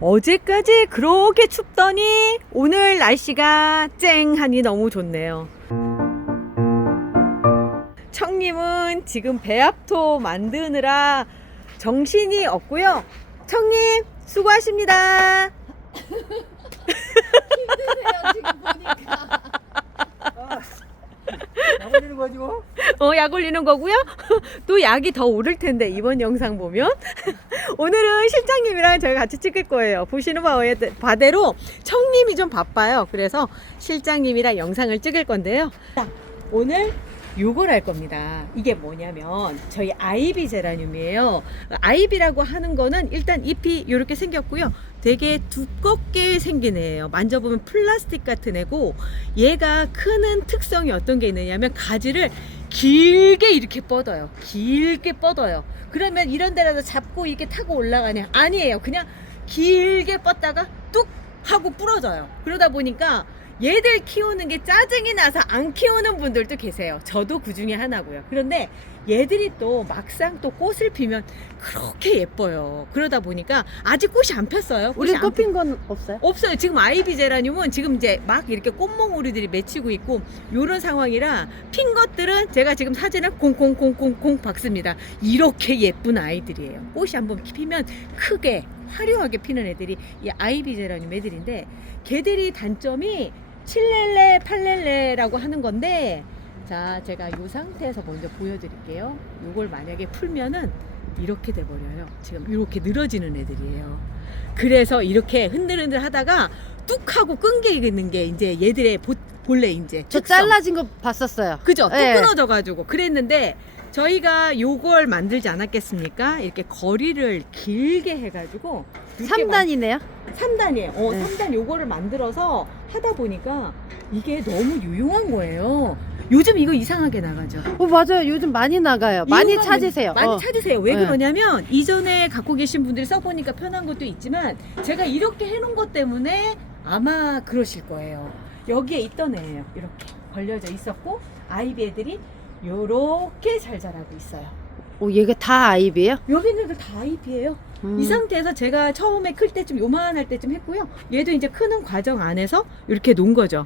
어제까지 그렇게 춥더니 오늘 날씨가 쨍하니 너무 좋네요. 청님은 지금 배합토 만드느라 정신이 없고요. 청님 수고하십니다. 힘드세요 지금 보니까. 약 올리는 거지 뭐? 약 올리는 거고요. 또 약이 더 오를 텐데 이번 영상 보면 오늘은 실장님이랑 저희 같이 찍을 거예요. 보시는 바대로 청님이 좀 바빠요. 그래서 실장님이랑 영상을 찍을 건데요. 자, 오늘 요걸 할 겁니다. 이게 뭐냐면 저희 아이비 제라늄이에요. 아이비라고 하는 거는 일단 잎이 이렇게 생겼고요. 되게 두껍게 생긴 애예요. 만져보면 플라스틱 같은 애고, 얘가 크는 특성이 어떤 게 있느냐면 가지를 길게 이렇게 뻗어요. 길게 뻗어요. 그러면 이런 데라도 잡고 이렇게 타고 올라가냐? 아니에요. 그냥 길게 뻗다가 뚝 하고 부러져요. 그러다 보니까 얘들 키우는 게 짜증이 나서 안 키우는 분들도 계세요. 저도 그 중에 하나고요. 그런데 얘들이 또 막상 또 꽃을 피면 그렇게 예뻐요. 그러다 보니까 아직 꽃이 안 폈어요. 우리 안 꽃핀 건 없어요? 없어요. 지금 아이비 제라늄은 지금 이제 막 이렇게 꽃몽오리들이 맺히고 있고 요런 상황이라 핀 것들은 제가 지금 사진을 콩콩콩콩콩 박습니다. 이렇게 예쁜 아이들이에요. 꽃이 한번 피면 크게 화려하게 피는 애들이 이 아이비 제라늄 애들인데, 걔들이 단점이 7렐레, 8렐레라고 하는 건데, 자, 제가 이 상태에서 먼저 보여드릴게요. 요걸 만약에 풀면은 이렇게 돼버려요. 지금 이렇게 늘어지는 애들이에요. 그래서 이렇게 흔들흔들 하다가 뚝 하고 끊기는 게 이제 얘들의 본래 이제 저 특성. 잘라진 거 봤었어요. 그죠? 또 네. 끊어져가지고 그랬는데, 저희가 요걸 만들지 않았겠습니까? 이렇게 거리를 길게 해가지고 3단이네요. 3단이에요. 네. 3단 요거를 만들어서 하다 보니까 이게 너무 유용한 거예요. 요즘 이거 이상하게 나가죠. 맞아요. 요즘 많이 나가요. 많이 이유가 찾으세요. 많이 찾으세요. 왜 네. 그러냐면 이전에 갖고 계신 분들이 써보니까 편한 것도 있지만 제가 이렇게 해놓은 것 때문에 아마 그러실 거예요. 여기에 있던 애예요. 이렇게 걸려져 있었고 아이비 애들이 요렇게 잘 자라고 있어요. 얘가 다 아이비예요? 여기 있는 애들 다 아이비예요. 이 상태에서 제가 처음에 클 때쯤 요만할 때쯤 했고요. 얘도 이제 크는 과정 안에서 이렇게 놓은 거죠.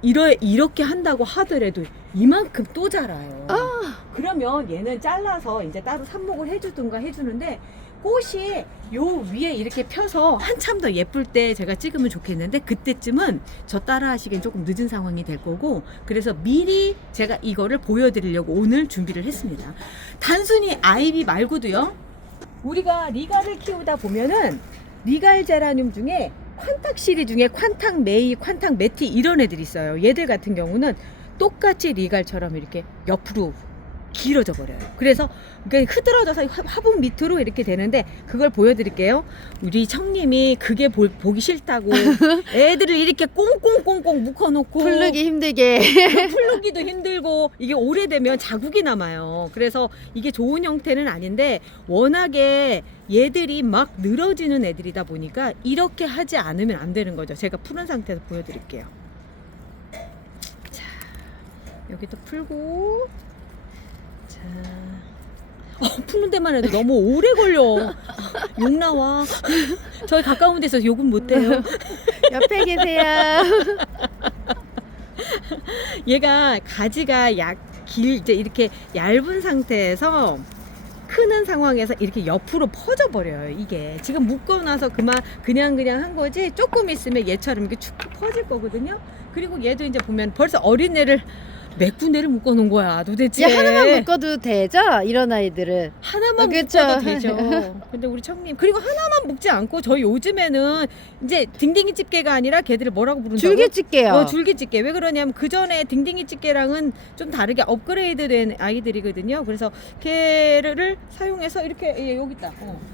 이렇게 한다고 하더라도 이만큼 또 자라요. 그러면 얘는 잘라서 이제 따로 삽목을 해주든가 해주는데, 꽃이 요 위에 이렇게 펴서 한참 더 예쁠 때 제가 찍으면 좋겠는데, 그때쯤은 저 따라 하시기엔 조금 늦은 상황이 될 거고, 그래서 미리 제가 이거를 보여드리려고 오늘 준비를 했습니다. 단순히 아이비 말고도요, 우리가 리갈을 키우다 보면은 리갈 제라늄 중에 콴탁 시리 중에 콴탁 메이, 콴탁 메티 이런 애들이 있어요. 얘들 같은 경우는 똑같이 리갈처럼 이렇게 옆으로 길어져 버려요. 그래서 흐드러져서 화분 밑으로 이렇게 되는데, 그걸 보여드릴게요. 우리 청님이 그게 보기 싫다고 애들을 이렇게 꽁꽁꽁꽁 묶어놓고 풀르기 힘들게. 풀르기도 힘들고 이게 오래되면 자국이 남아요. 그래서 이게 좋은 형태는 아닌데, 워낙에 얘들이 막 늘어지는 애들이다 보니까 이렇게 하지 않으면 안 되는 거죠. 제가 푸른 상태에서 보여드릴게요. 자, 여기 또 풀고, 자, 푸는 데만 해도 너무 오래 걸려. 욕 나와. 저희 가까운 데서 욕은 못 해요. 옆에 계세요. 얘가 가지가 이제 이렇게 얇은 상태에서 크는 상황에서 이렇게 옆으로 퍼져 버려요. 이게 지금 묶어놔서 그냥 한 거지, 조금 있으면 얘처럼 이렇게 축 퍼질 거거든요. 그리고 얘도 이제 보면 벌써 어린 애를 몇 군데를 묶어놓은 거야 도대체. 하나만 묶어도 되죠? 이런 아이들은. 하나만 그쵸. 묶어도 되죠. 근데 우리 청님, 그리고 하나만 묶지 않고 저희 요즘에는 이제 딩딩이 집게가 아니라 걔들을 뭐라고 부른다고? 줄기집게요. 줄기집게. 왜 그러냐면 그 전에 딩딩이 집게랑은 좀 다르게 업그레이드된 아이들이거든요. 그래서 걔를 사용해서 이렇게 여기 있다.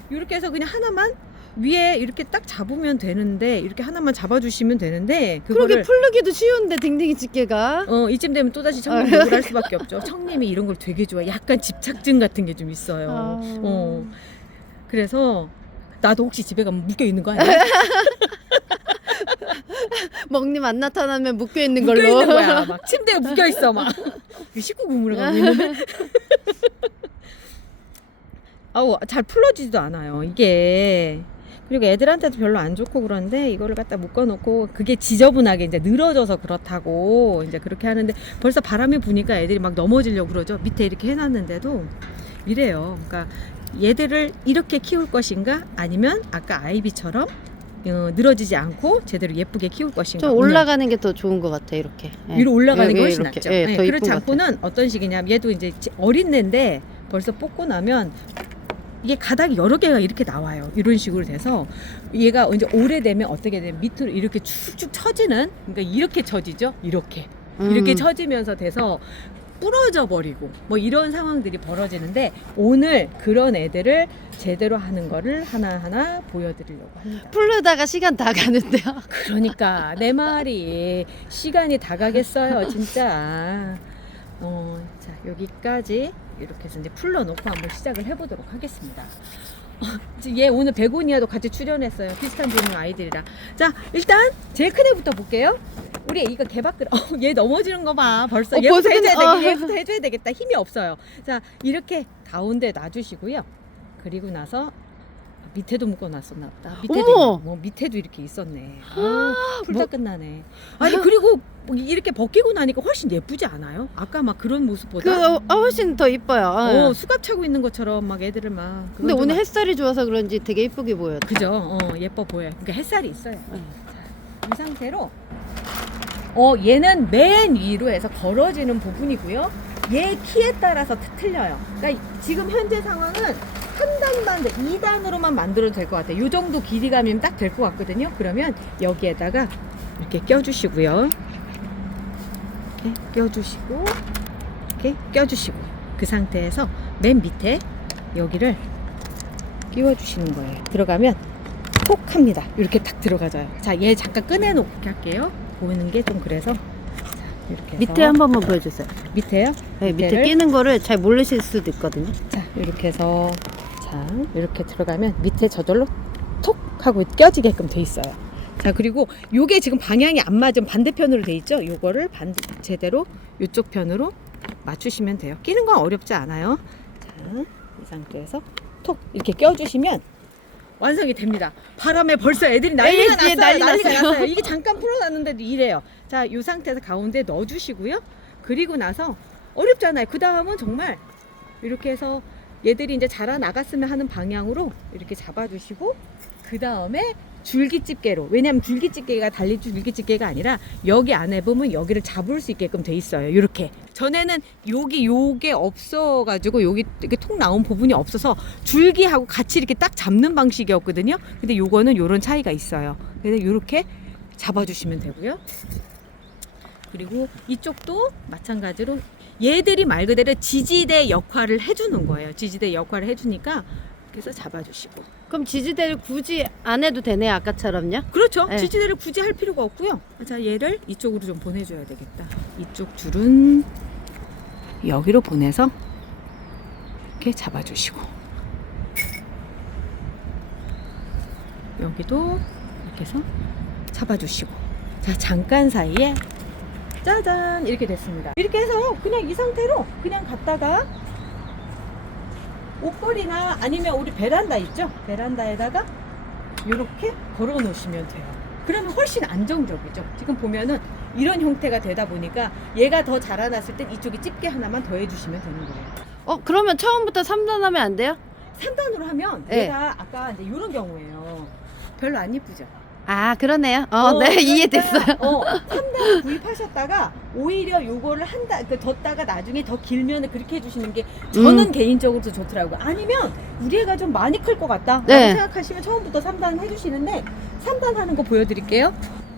이렇게 해서 그냥 하나만 위에 이렇게 딱 잡으면 되는데, 이렇게 하나만 잡아주시면 되는데, 그러게 그거를 풀르기도 쉬운데 딩딩이 집게가. 이쯤 되면 또다시 청님 욕을 할 수밖에 없죠. 청님이 이런 걸 되게 좋아해. 약간 집착증 같은 게 좀 있어요. 그래서 나도 혹시 집에 가면 묶여 있는 거 아니야? 먹님 안 나타나면 묶여 있는 걸로. 묶여 있는 거야. 막 침대에 묶여 있어 막. 19금을 가고 있는데. 아우, 잘 풀러지지도 않아요. 이게 그리고 애들한테도 별로 안 좋고 그런데 이거를 갖다 묶어놓고 그게 지저분하게 이제 늘어져서 그렇다고 이제 그렇게 하는데 벌써 바람이 부니까 애들이 막 넘어지려고 그러죠. 밑에 이렇게 해놨는데도 이래요. 그러니까 얘들을 이렇게 키울 것인가 아니면 아까 아이비처럼 늘어지지 않고 제대로 예쁘게 키울 것인가. 좀 올라가는 게 더 좋은 것 같아 이렇게. 예. 위로 올라가는 게 예, 훨씬 이렇게. 낫죠. 예, 네, 더 그렇지 이쁜 것 않고는 어떤 식이냐면 얘도 이제 어린 애인데 벌써 뽑고 나면 이게 가닥이 여러 개가 이렇게 나와요. 이런 식으로 돼서 얘가 이제 오래되면 어떻게 되면 밑으로 이렇게 축축 처지는, 그러니까 이렇게 처지죠. 이렇게 같아. 처지면서 돼서 부러져 버리고 뭐 이런 상황들이 벌어지는데 오늘 그런 애들을 제대로 하는 거를 하나하나 보여드리려고 합니다. 풀르다가 시간 다 가는데요. 그러니까 내 말이 시간이 다 가겠어요 진짜. 자 여기까지 이렇게 해서 이제 풀러놓고 한번 시작을 해보도록 하겠습니다. 얘 오늘 베고니아도 같이 출연했어요. 비슷한 종류 아이들이랑. 자 일단 제일 큰 애부터 볼게요. 우리 이거 개밥그릇. 얘 넘어지는 거 봐. 벌써 얘부터 벌써 해줘야 끝나- 되겠다. 얘부터 해줘야 되겠다. 힘이 없어요. 자 이렇게 가운데 놔주시고요. 그리고 나서 밑에도 묶어놨었나 보다. 밑에도 어머! 뭐 밑에도 이렇게 있었네. 풀다 끝나네. 아니 그리고 이렇게 벗기고 나니까 훨씬 예쁘지 않아요? 아까 막 그런 모습보다. 훨씬 더 이뻐요. 수갑 차고 있는 것처럼 막 애들을 막. 근데 그건 오늘 좀 햇살이 좋아서 그런지 되게 이쁘게 보여요. 그죠? 예뻐 보여요. 그러니까 햇살이 있어요. 네. 이 상태로 얘는 맨 위로 해서 걸어지는 부분이고요. 얘 키에 따라서 틀려요. 그러니까 지금 현재 상황은 한 단만 2단으로만 만들어도 될 것 같아요. 이 정도 길이감이면 딱 될 것 같거든요. 그러면 여기에다가 이렇게 껴주시고요. 이렇게 껴주시고 이렇게 껴주시고 그 상태에서 맨 밑에 여기를 끼워주시는 거예요. 들어가면 톡 합니다. 이렇게 딱 들어가져요. 자, 얘 잠깐 꺼내놓게 할게요. 보이는 게 좀 그래서. 자, 이렇게 해서. 밑에 한 번만 보여주세요. 밑에요? 네, 밑에 밑에를? 끼는 거를 잘 모르실 수도 있거든요. 자, 이렇게 해서 자, 이렇게 들어가면 밑에 저절로 톡 하고 껴지게끔 돼 있어요. 자, 그리고 요게 지금 방향이 안 맞은 반대편으로 돼 있죠? 요거를 제대로 이쪽 편으로 맞추시면 돼요. 끼는 건 어렵지 않아요. 자, 이 상태에서 톡 이렇게 껴주시면 완성이 됩니다. 바람에 벌써 애들이 난리가 났어요. 난리가 났어요. 이게 잠깐 풀어놨는데도 이래요. 자, 이 상태에서 가운데 넣어주시고요. 그리고 나서 어렵잖아요. 그 다음은 정말 이렇게 해서 얘들이 이제 자라나갔으면 하는 방향으로 이렇게 잡아주시고 그 다음에 줄기집게로, 왜냐하면 줄기집게가 달린 줄기집게가 아니라 여기 안에 보면 여기를 잡을 수 있게끔 돼 있어요. 이렇게 전에는 요게 없어가지고 여기 이렇게 통 나온 부분이 없어서 줄기하고 같이 이렇게 딱 잡는 방식이었거든요. 근데 요거는 요런 차이가 있어요. 그래서 이렇게 잡아주시면 되고요. 그리고 이쪽도 마찬가지로 얘들이 말 그대로 지지대 역할을 해주는 거예요. 지지대 역할을 해주니까 그래서 잡아주시고. 그럼 지지대를 굳이 안 해도 되네 아까처럼요? 그렇죠. 네. 지지대를 굳이 할 필요가 없고요. 자, 얘를 이쪽으로 좀 보내줘야 되겠다. 이쪽 줄은 여기로 보내서 이렇게 잡아주시고 여기도 이렇게 해서 잡아주시고 자, 잠깐 사이에 짜잔 이렇게 됐습니다. 이렇게 해서 그냥 이 상태로 그냥 갔다가 옷걸이나 아니면 우리 베란다 있죠? 베란다에다가 이렇게 걸어 놓으시면 돼요. 그러면 훨씬 안정적이죠. 지금 보면은 이런 형태가 되다 보니까 얘가 더 자라났을 땐 이쪽에 집게 하나만 더 해주시면 되는 거예요. 그러면 처음부터 3단 하면 안 돼요? 3단으로 하면 네. 얘가 아까 이제 이런 경우에요. 별로 안 이쁘죠? 아 그러네요. 네 이해됐어요. 3단 구입하셨다가 오히려 요거를 뒀다가 나중에 더 길면 그렇게 해주시는 게 저는 개인적으로 좋더라고요. 아니면 우리 애가 좀 많이 클 것 같다 라고 네. 생각하시면 처음부터 3단 해주시는데 3단 하는 거 보여드릴게요.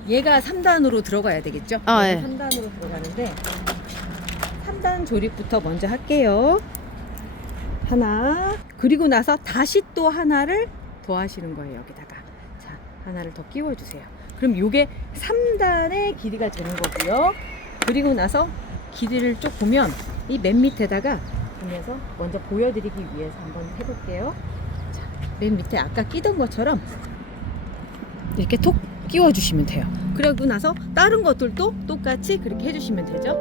얘가 3단으로 들어가야 되겠죠? 네. 3단으로 들어가는데 3단 조립부터 먼저 할게요. 하나, 그리고 나서 다시 또 하나를 더 하시는 거예요. 여기다가 자, 하나를 더 끼워주세요. 그럼 요게 3단의 길이가 되는 거고요. 그리고 나서 길이를 쭉 보면 이 맨 밑에다가 보면서 먼저 보여드리기 위해서 한번 해볼게요. 자, 맨 밑에 아까 끼던 것처럼 이렇게 톡 끼워주시면 돼요. 그러고 나서 다른 것들도 똑같이 그렇게 해주시면 되죠.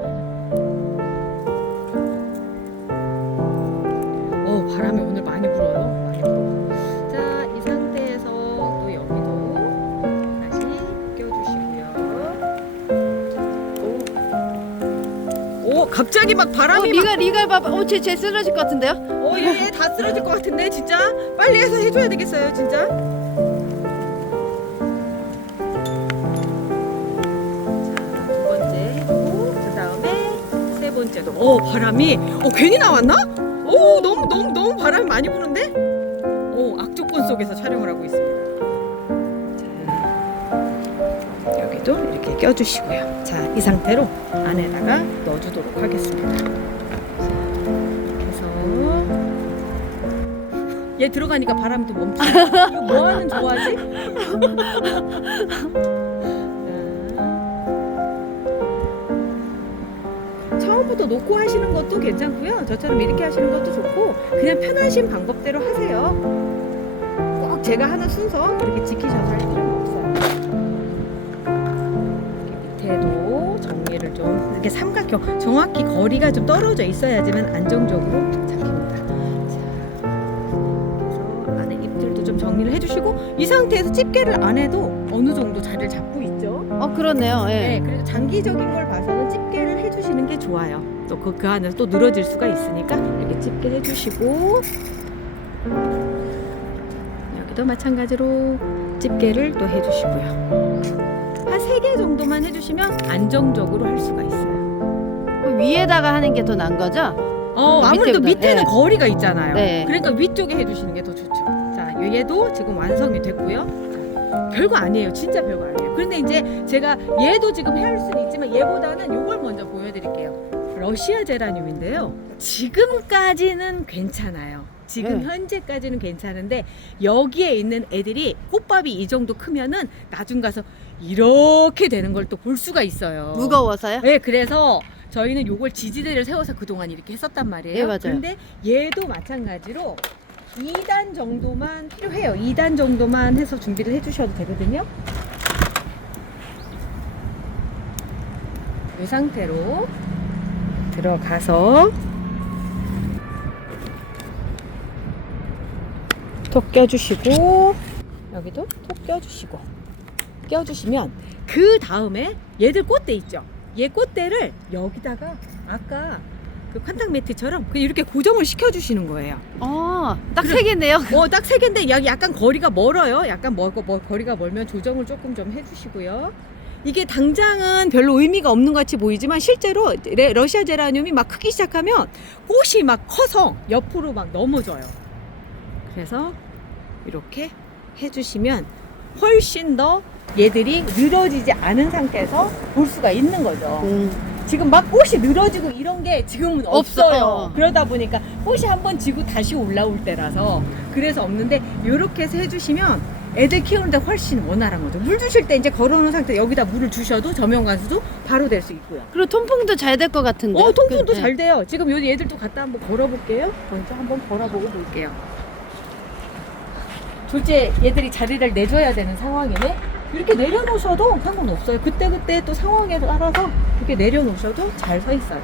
바람이 오늘 많이 불어요. 많이 불어. 자, 이 상태에서 또 갑자기 막 바람이 리갈 봐봐. 쟤 쓰러질 것 같은데요? 얘 다 쓰러질 것 같은데 진짜 빨리 해서 해줘야 되겠어요 진짜. 자, 두 번째 해주고 그 다음에 세 번째도 바람이 괜히 나왔나? 너무 바람이 많이 부는데? 악조건 속에서 촬영을 하고 있습니다. 자, 여기도 이렇게 껴주시고요. 자, 이 상태로 안에다가 넣어주도록 하겠습니다. 얘 들어가니까 바람이 또 멈추네. 이거 뭐하는 좋아하지? 처음부터 놓고 하시는 것도 괜찮고요. 저처럼 이렇게 하시는 것도 좋고 그냥 편하신 방법대로 하세요. 꼭 제가 하는 순서 그렇게 지키셔서 할 필요는 없어요. 이렇게 밑에도 정리를 좀 이렇게 삼각형 정확히 거리가 좀 떨어져 있어야지만 안정적으로 잡힙니다. 좀 정리를 해주시고 이 상태에서 집게를 안 해도 어느 정도 자리를 잡고 있죠. 그렇네요. 예. 네, 그래서 장기적인 걸 봐서는 집게를 해주시는 게 좋아요. 또 그 안에서 또 늘어질 수가 있으니까 이렇게 집게 해주시고 여기도 마찬가지로 집게를 또 해주시고요. 한 3개 정도만 해주시면 안정적으로 할 수가 있어요. 그 위에다가 하는 게 더 나은 거죠? 아무래도 밑에보다. 밑에는 네. 거리가 있잖아요. 네. 그러니까 위쪽에 해주시는 게 더 좋죠. 자, 얘도 지금 완성이 됐고요. 자, 별거 아니에요. 진짜 별거 아니에요. 그런데 이제 제가 얘도 지금 해야 할 수는 있지만 얘보다는 요걸 먼저 보여드릴게요. 러시아 제라늄인데요. 지금까지는 괜찮아요. 지금 네. 현재까지는 괜찮은데 여기에 있는 애들이 꽃밥이 이 정도 크면은 나중 가서 이렇게 되는 걸 또 볼 수가 있어요. 무거워서요? 네, 그래서 저희는 요걸 지지대를 세워서 그동안 이렇게 했었단 말이에요. 네, 맞아요. 근데 얘도 마찬가지로 2단 정도만 필요해요. 2단 정도만 해서 준비를 해주셔도 되거든요. 이 상태로 들어가서 톡 껴주시고 여기도 톡 껴주시고 껴주시면 그 다음에 얘들 꽃대 있죠. 얘 꽃대를 여기다가 아까 그 환탁 매트처럼 이렇게 고정을 시켜주시는 거예요. 딱 3개네요. 딱 3개인데 약간 거리가 멀어요. 약간 거리가 멀면 조정을 조금 좀 해주시고요. 이게 당장은 별로 의미가 없는 것 같이 보이지만 실제로 러시아 제라늄이 막 크기 시작하면 꽃이 막 커서 옆으로 막 넘어져요. 그래서 이렇게 해주시면 훨씬 더 얘들이 늘어지지 않은 상태에서 볼 수가 있는 거죠. 지금 막 꽃이 늘어지고 이런 게 지금은 없어요. 그러다 보니까 꽃이 한번 지고 다시 올라올 때라서 그래서 없는데 이렇게 해서 해주시면 애들 키우는데 훨씬 원활한 거죠. 물 주실 때 이제 걸어놓은 상태 여기다 물을 주셔도 저명관수도 바로 될 수 있고요. 그리고 통풍도 잘 될 것 같은데. 통풍도 잘 돼요. 지금 요 얘들도 갖다 한번 걸어볼게요. 먼저 한번 걸어보고 볼게요. 둘째 얘들이 자리를 내줘야 되는 상황이네. 이렇게 내려놓으셔도 상관없어요. 그때 또 상황에 따라서 이렇게 내려놓으셔도 잘 서 있어요.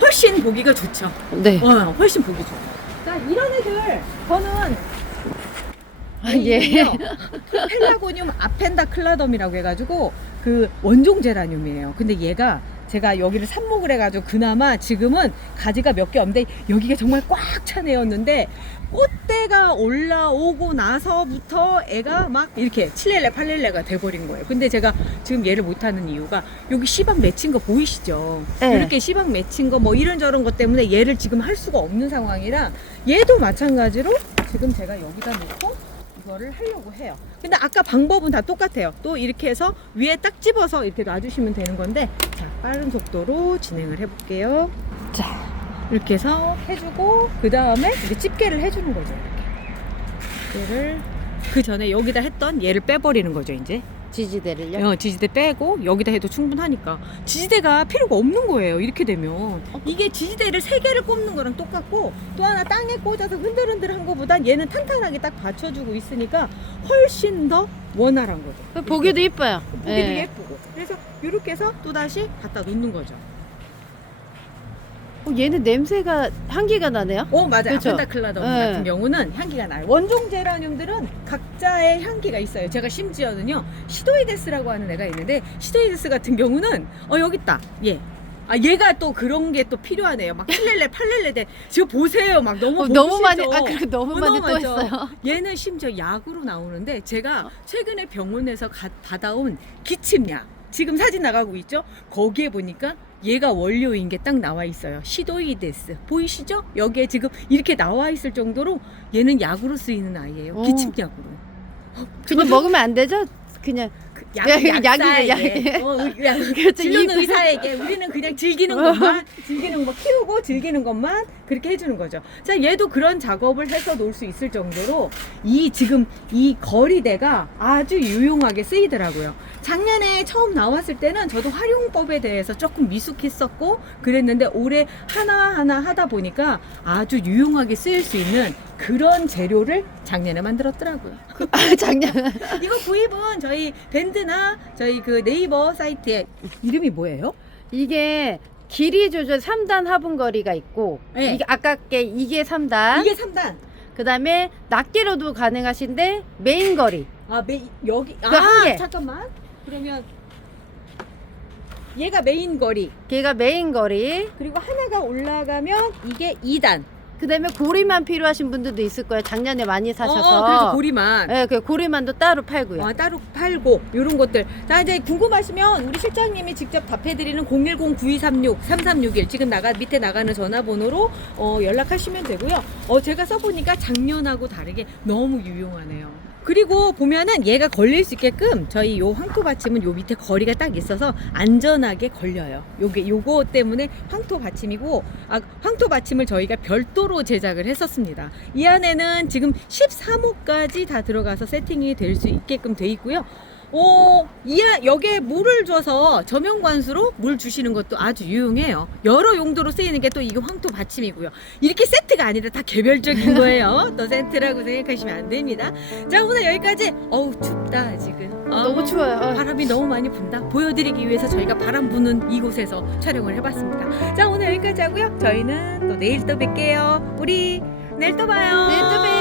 훨씬 보기가 좋죠. 네. 훨씬 보기 좋아요. 자, 이런 애들 저는 예. 펠라고늄 아펜다클라덤이라고 해가지고 그 원종 제라늄이에요. 근데 얘가 제가 여기를 삽목을 해가지고 그나마 지금은 가지가 몇 개 없는데 여기가 정말 꽉 찬 애였는데 꽃대가 올라오고 나서부터 애가 막 이렇게 7렐레 8렐레가 돼버린 거예요. 근데 제가 지금 얘를 못하는 이유가 여기 씨박 맺힌 거 보이시죠? 네. 이렇게 씨박 맺힌 거 뭐 이런저런 것 때문에 얘를 지금 할 수가 없는 상황이라 얘도 마찬가지로 지금 제가 여기다 놓고 이거를 하려고 해요. 근데 아까 방법은 다 똑같아요. 또 이렇게 해서 위에 딱 집어서 이렇게 놔주시면 되는 건데 자, 빠른 속도로 진행을 해볼게요. 자, 이렇게 해서 해주고 그 다음에 이제 집게를 해주는 거죠. 이렇게 얘를 그 전에 여기다 했던 얘를 빼버리는 거죠. 이제 지지대를요? 지지대 빼고 여기다 해도 충분하니까 지지대가 필요가 없는 거예요. 이렇게 되면 이게 지지대를 3개를 꼽는 거랑 똑같고 또 하나 땅에 꽂아서 흔들흔들한 거보단 얘는 탄탄하게 딱 받쳐주고 있으니까 훨씬 더 원활한 거죠. 보기도 이뻐요. 보기도 예. 예쁘고 그래서 이렇게 해서 또 다시 갖다 놓는 거죠. 얘는 냄새가 향기가 나네요. 맞아요. 그렇죠? 아펜다클라덤 네. 같은 경우는 향기가 나요. 원종 제라늄들은 각자의 향기가 있어요. 제가 심지어는요 시도이데스라고 하는 애가 있는데 시도이데스 같은 경우는 여기 있다. 얘가 또 그런 게 또 필요하네요. 막 팔렐레 지금 보세요. 막 너무 보기 너무 많이 싫죠? 그리고 너무 많이 또 많죠? 했어요. 얘는 심지어 약으로 나오는데 제가 최근에 병원에서 받아온 기침약 지금 사진 나가고 있죠? 거기에 보니까 얘가 원료인 게 딱 나와 있어요. 시도이데스 보이시죠? 여기에 지금 이렇게 나와 있을 정도로 얘는 약으로 쓰이는 아이예요. 기침약으로. 그냥 먹으면 안 되죠? 그냥 약사에게, 그렇죠. 진료는 의사에게 우리는 그냥 즐기는 것만 키우고 즐기는 것만 그렇게 해주는 거죠. 자, 얘도 그런 작업을 해서 놓을 수 있을 정도로 지금 이 거리대가 아주 유용하게 쓰이더라고요. 작년에 처음 나왔을 때는 저도 활용법에 대해서 조금 미숙했었고 그랬는데 올해 하나하나 하다 보니까 아주 유용하게 쓰일 수 있는 그런 재료를 작년에 만들었더라고요. 작년 이거 구입은 저희 밴드나 저희 그 네이버 사이트에 이름이 뭐예요? 이게 길이 조절 3단 화분거리가 있고 네. 이게 아깝게 이게 3단 이게 3단. 그다음에 낱개로도 가능하신데 메인 거리 여기 한 개. 잠깐만. 그러면 얘가 메인 거리. 걔가 메인 거리 그리고 하나가 올라가면 이게 2단. 그다음에 고리만 필요하신 분들도 있을 거예요. 작년에 많이 사셔서 그래서 고리만. 네, 그 고리만도 따로 팔고요. 따로 팔고 이런 것들. 자, 이제 궁금하시면 우리 실장님이 직접 답해드리는 010-9236-3361 지금 밑에 나가는 전화번호로 연락하시면 되고요. 제가 써보니까 작년하고 다르게 너무 유용하네요. 그리고 보면은 얘가 걸릴 수 있게끔 저희 요 황토 받침은 요 밑에 거리가 딱 있어서 안전하게 걸려요. 요거 때문에 황토 받침이고 황토 받침을 저희가 별도로 제작을 했었습니다. 이 안에는 지금 13호까지 다 들어가서 세팅이 될 수 있게끔 돼 있고요. 여기에 물을 줘서 저명관수로 물 주시는 것도 아주 유용해요. 여러 용도로 쓰이는 게 또 이게 황토 받침이고요. 이렇게 세트가 아니라 다 개별적인 거예요. 또 세트라고 생각하시면 안 됩니다. 자, 오늘 여기까지. 춥다 지금. 너무 추워요. 바람이 너무 많이 분다. 보여드리기 위해서 저희가 바람 부는 이곳에서 촬영을 해봤습니다. 자, 오늘 여기까지 하고요. 저희는 또 내일 또 뵐게요. 우리 내일 또 봐요. 내일 또 봬요.